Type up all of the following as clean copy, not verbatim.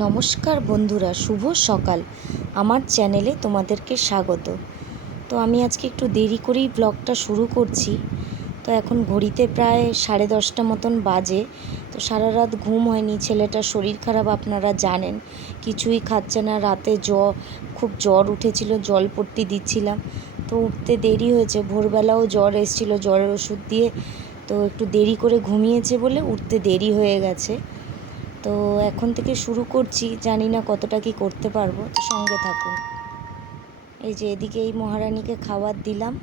নমস্কার বন্ধুরা, শুভ সকাল। আমার চ্যানেলে তোমাদেরকে স্বাগত। তো আমি আজকে একটু দেরি করেই ব্লগটা শুরু করছি। তো এখন ঘড়িতে প্রায় 10:30 মতন বাজে। তো সারা রাত ঘুম হয়নি, ছেলেটার শরীর খারাপ আপনারা জানেন, কিছুই খাচ্ছে না। রাতে খুব জ্বর উঠেছিল, জল পট্টি দিচ্ছিলাম, তো উঠতে দেরি হয়েছে। ভোরবেলাও জ্বর এসেছিলো, জ্বরের ওষুধ দিয়ে তো একটু দেরি করে ঘুমিয়েছে বলে উঠতে দেরি হয়ে গেছে। তো এখন থেকে শুরু করছি, জানি না কতটা কি করতে পারবো, তো সঙ্গে থাকুন। এই যে এদিকে এই মহারানীকে খাবার দিলাম।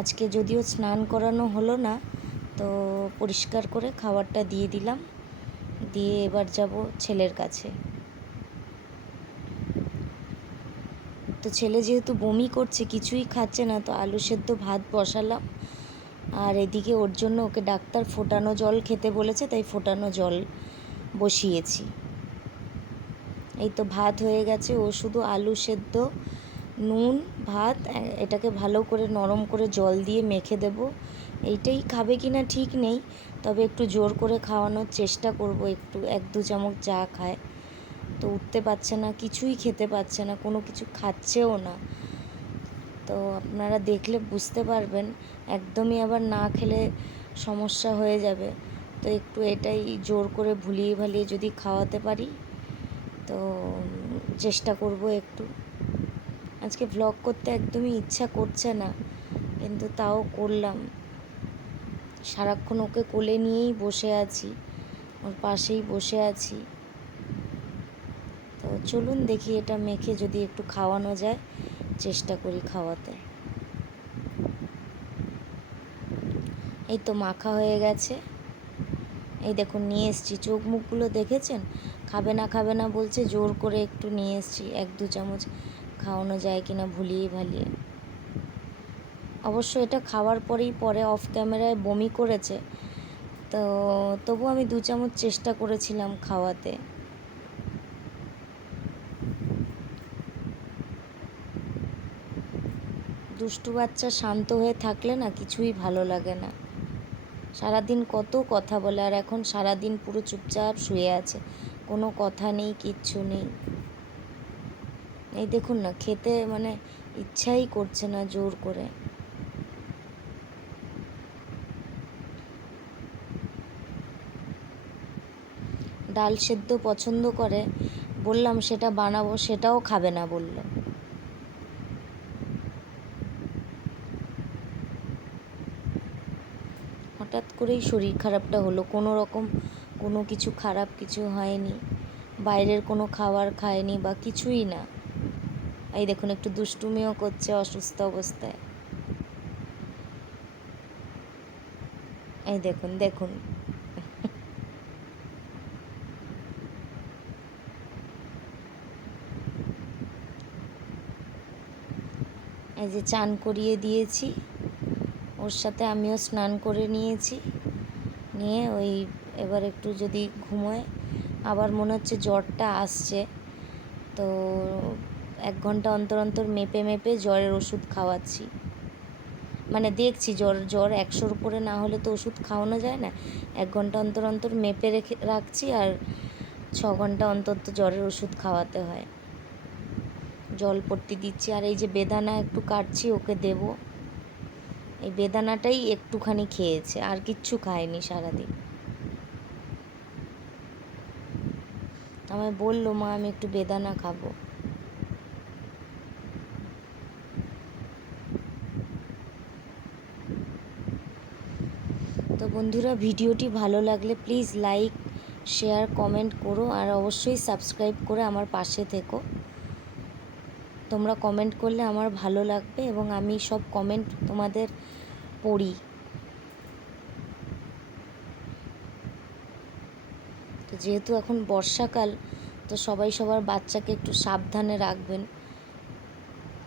আজকে যদিও স্নান করানো হলো না, তো পরিষ্কার করে খাবারটা দিয়ে দিলাম, দিয়ে এবার যাব ছেলের কাছে। তো ছেলে যেহেতু বমি করছে, কিছুই খাচ্ছে না, তো আলু সেদ্ধ ভাত বসালাম। আর এদিকে ওর জন্য ওকে ডাক্তার ফোটানো জল খেতে বলেছে, তাই ফোটানো জল বসিয়েছি। এই তো ভাত হয়ে গেছে, ও শুধু আলু সেদ্ধ, নুন, ভাত, এটাকে ভালো করে নরম করে জল দিয়ে মেখে দেব। এইটাই খাবে কি না ঠিক নেই, তবে একটু জোর করে খাওয়ানোর চেষ্টা করব। একটু 1-2 চামচ যা খায়। তো উঠতে পারছে না, কিছুই খেতে পারছে না, কোনো কিছু খাচ্ছেও না। তো আপনারা দেখলে বুঝতে পারবেন, একদমই আবার না খেলে সমস্যা হয়ে যাবে। তো একটু এটাই জোর করে ভুলিয়ে ভালিয়ে যদি খাওয়াতে পারি, তো চেষ্টা করব একটু। আজকে ভ্লগ করতে একদমই ইচ্ছা করছে না, কিন্তু তাও করলাম। সারাক্ষণ ওকে কোলে নিয়েই বসে আছি, ওর পাশেই বসে আছি। তো চলুন দেখি, এটা মেখে যদি একটু খাওয়ানো যায়, চেষ্টা করি খাওয়াতে। এই তো মাখা হয়ে গেছে। এই দেখুন নিয়ে এসছি, চোখ মুখগুলো দেখেছেন? খাবে না খাবে না বলছে, জোর করে একটু নিয়ে এসছি। 1-2 চামচ খাওয়ানো যায় কিনা ভুলিয়ে ভালিয়ে। অবশ্য এটা খাওয়ার পরে অফ ক্যামেরায় বমি করেছে, তো তবু আমি 2 চামচ চেষ্টা করেছিলাম খাওয়াতে। দুষ্টু বাচ্চা শান্ত হয়ে থাকলে না কিছুই ভালো লাগে না। সারাদিন কত কথা বলে, আর এখন সারাদিন পুরো চুপচাপ শুয়ে আছে, কোনো কথা নেই, কিচ্ছু নেই। এই দেখুন না, খেতে মানে ইচ্ছাই করছে না, জোর করে। ডাল সেদ্ধ পছন্দ করে, বললাম সেটা বানাবো, সেটাও খাবে না বলল। হঠাৎ করেই শরীর খারাপটা হলো, কোনো কিছু খারাপ কিছু হয়নি, বাইরের কোনো খাবার খায়নি বা কিছুই না। এই দেখুন একটু দুষ্টুমিও করছে অসুস্থ অবস্থায়। এই দেখুন দেখুন। এই যে চান করিয়ে দিয়েছি, ওর সাথে আমিও স্নান করে নিয়েছি, নিয়ে এবার একটু যদি ঘুমোয়, আবার মনে হচ্ছে জ্বরটা আসছে। তো 1 ঘন্টা অন্তর অন্তর মেপে মেপে জ্বরের ওষুধ খাওয়াচ্ছি। মানে দেখছি জ্বর 100-র উপরে না হলে তো ওষুধ খাওয়ানো যায় না। 1 ঘন্টা অন্তর অন্তর মেপে রাখছি, আর 6 ঘন্টা অন্তর তো জ্বরের ওষুধ খাওয়াতে হয়। জল পট্টি দিচ্ছি, আর এই যে বেদানা একটু কাটছি ওকে দেব। এই বেদানাটাই একটুখানি খেয়েছে, আর কিচ্ছু খায়নি সারাদিন। আমায় বললো, মা আমি একটু বেদানা খাবো। তো বন্ধুরা, ভিডিওটি ভালো লাগলে প্লিজ লাইক, শেয়ার, কমেন্ট করো, আর অবশ্যই সাবস্ক্রাইব করে আমার পাশে থেকো। তোমরা কমেন্ট করলে আমার ভালো লাগবে, এবং আমি সব কমেন্ট তোমাদের পড়ি। তো যেহেতু এখন বর্ষাকাল, তো সবাই সবার বাচ্চাকে একটু সাবধানে রাখবেন।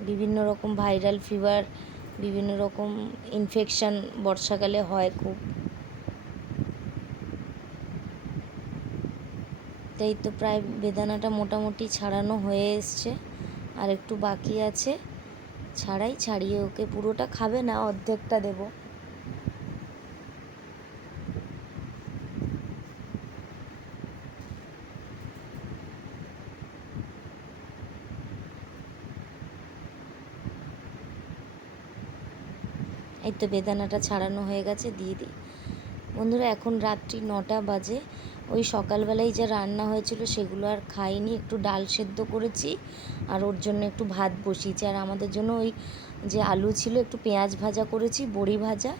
বিভিন্ন রকম ভাইরাল ফিভার, বিভিন্ন রকম ইনফেকশান বর্ষাকালে হয় খুব। তাই তো প্রায় বেদানাটা মোটামুটি ছাড়ানো হয়ে এসছে, আর একটু বাকি আছে। ছাড়িয়ে ওকে, পুরোটা খাবে না, অর্ধেকটা দেব। এই তো বেদানাটা ছাড়ানো হয়ে গেছে, দিয়ে দিই। বন্ধুরা এখন রাত্রি 9টা বাজে। ওই সকালবেলায় যা রান্না হয়েছিল সেগুলো আর খাইনি, একটু ডাল সেদ্ধ করেছি আর ওর জন্য একটু ভাত বসিয়েছি। আর আমাদের জন্য ওই যে আলু ছিল একটু পেঁয়াজ ভাজা করেছি, বড়ি ভাজা,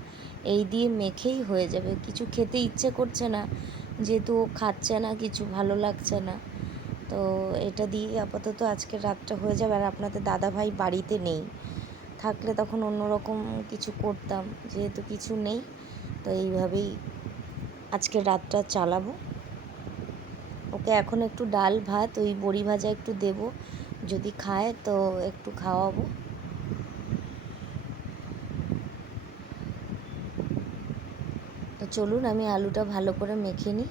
এই দিয়ে মেখেই হয়ে যাবে। কিছু খেতে ইচ্ছে করছে না, যেহেতু ও খাচ্ছে না, কিছু ভালো লাগছে না, তো এটা দিয়ে আপাতত আজকের রাতটা হয়ে যাবে। আর আপনাদের দাদাভাই বাড়িতে নেই, থাকলে তখন অন্যরকম কিছু করতাম, যেহেতু কিছু নেই, তো এইভাবেই আজকের রাতটা চালাবো। ওকে এখন একটু ডাল ভাত ওই বড়ি ভাজা একটু দেবো, যদি খায় তো একটু খাওয়াবো। তো চলুন আমি আলুটা ভালো করে মেখে নিই,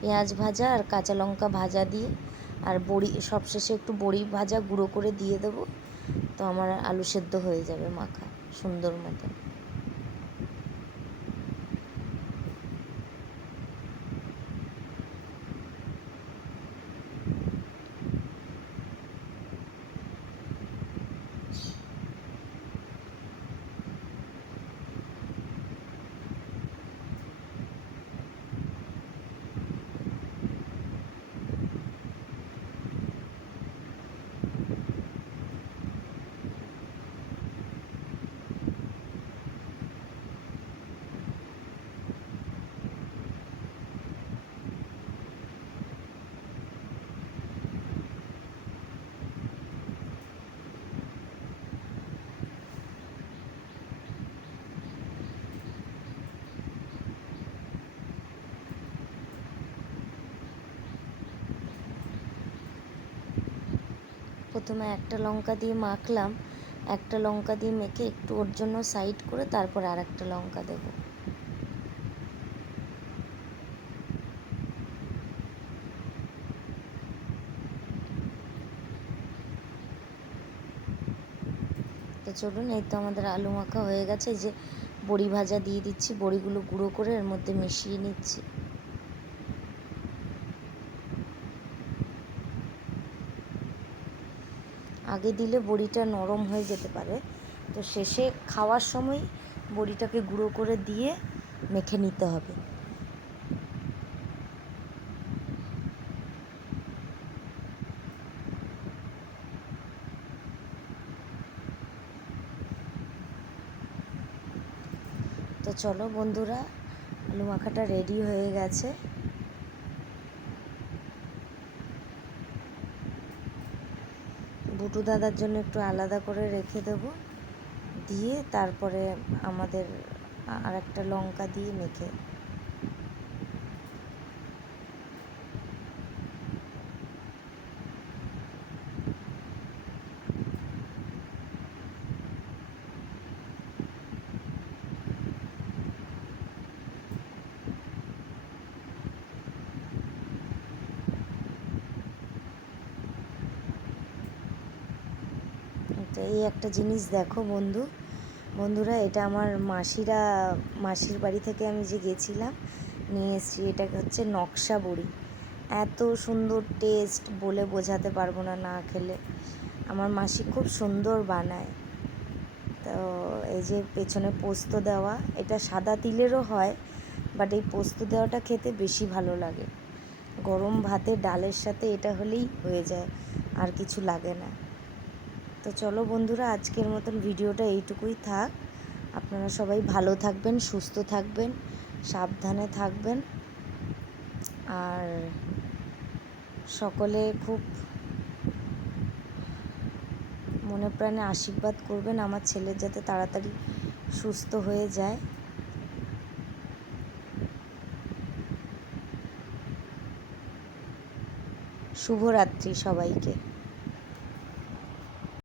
পেঁয়াজ ভাজা আর কাঁচা লঙ্কা ভাজা দিয়ে, আর বড়ি সবশেষে একটু বড়ি ভাজা গুঁড়ো করে দিয়ে দেবো, তো আমার আলু সেদ্ধ হয়ে যাবে মাখা সুন্দর মতো। প্রথমে একটা লঙ্কা দিয়ে মাখলাম, একটা লঙ্কা দিয়ে মেখে একটু ওর জন্য সাইড করে তারপর আর একটা লঙ্কা দেবো। তো চলুন, এই তো আমাদের আলু মাখা হয়ে গেছে। যে বড়ি ভাজা দিয়ে দিচ্ছি, বড়িগুলো গুঁড়ো করে এর মধ্যে মিশিয়ে নিচ্ছি। আগে দিলে বড়িটা নরম হয়ে যেতে পারে, তো শেষে খাওয়ার সময় বড়িটাকে গুঁড়ো করে দিয়ে মেখে নিতে হবে। তো চলো বন্ধুরা, আলু মাখাটা রেডি হয়ে গেছে। বুটু দাদার জন্য একটু আলাদা করে রেখে দেব, দিয়ে তারপরে আমাদের আর একটা লঙ্কা দিয়ে মেখে। তো এই একটা জিনিস দেখো বন্ধুরা, এটা আমার মাসির বাড়ি থেকে আমি যে গেছিলাম নিয়ে এসেছি। এটা হচ্ছে নকশা বড়ি, এত সুন্দর টেস্ট বলে বোঝাতে পারবো না, না খেলে। আমার মাসি খুব সুন্দর বানায়। তো এই যে পেছনে পোস্ত দেওয়া, এটা সাদা তিলেরও হয়, বাট এই পোস্ত দেওয়াটা খেতে বেশি ভালো লাগে। গরম ভাতে ডালের সাথে এটা হলেই হয়ে যায়, আর কিছু লাগে না। তো চলো বন্ধুরা, আজকের মতন ভিডিওটা এইটুকুই থাক। আপনারা সবাই ভালো থাকবেন, সুস্থ থাকবেন, সাবধানে থাকবেন, আর সকলে খুব মনে প্রাণে আশীর্বাদ করবেন আমার ছেলের যাতে তাড়াতাড়ি সুস্থ হয়ে যায়। শুভরাত্রি সবাইকে।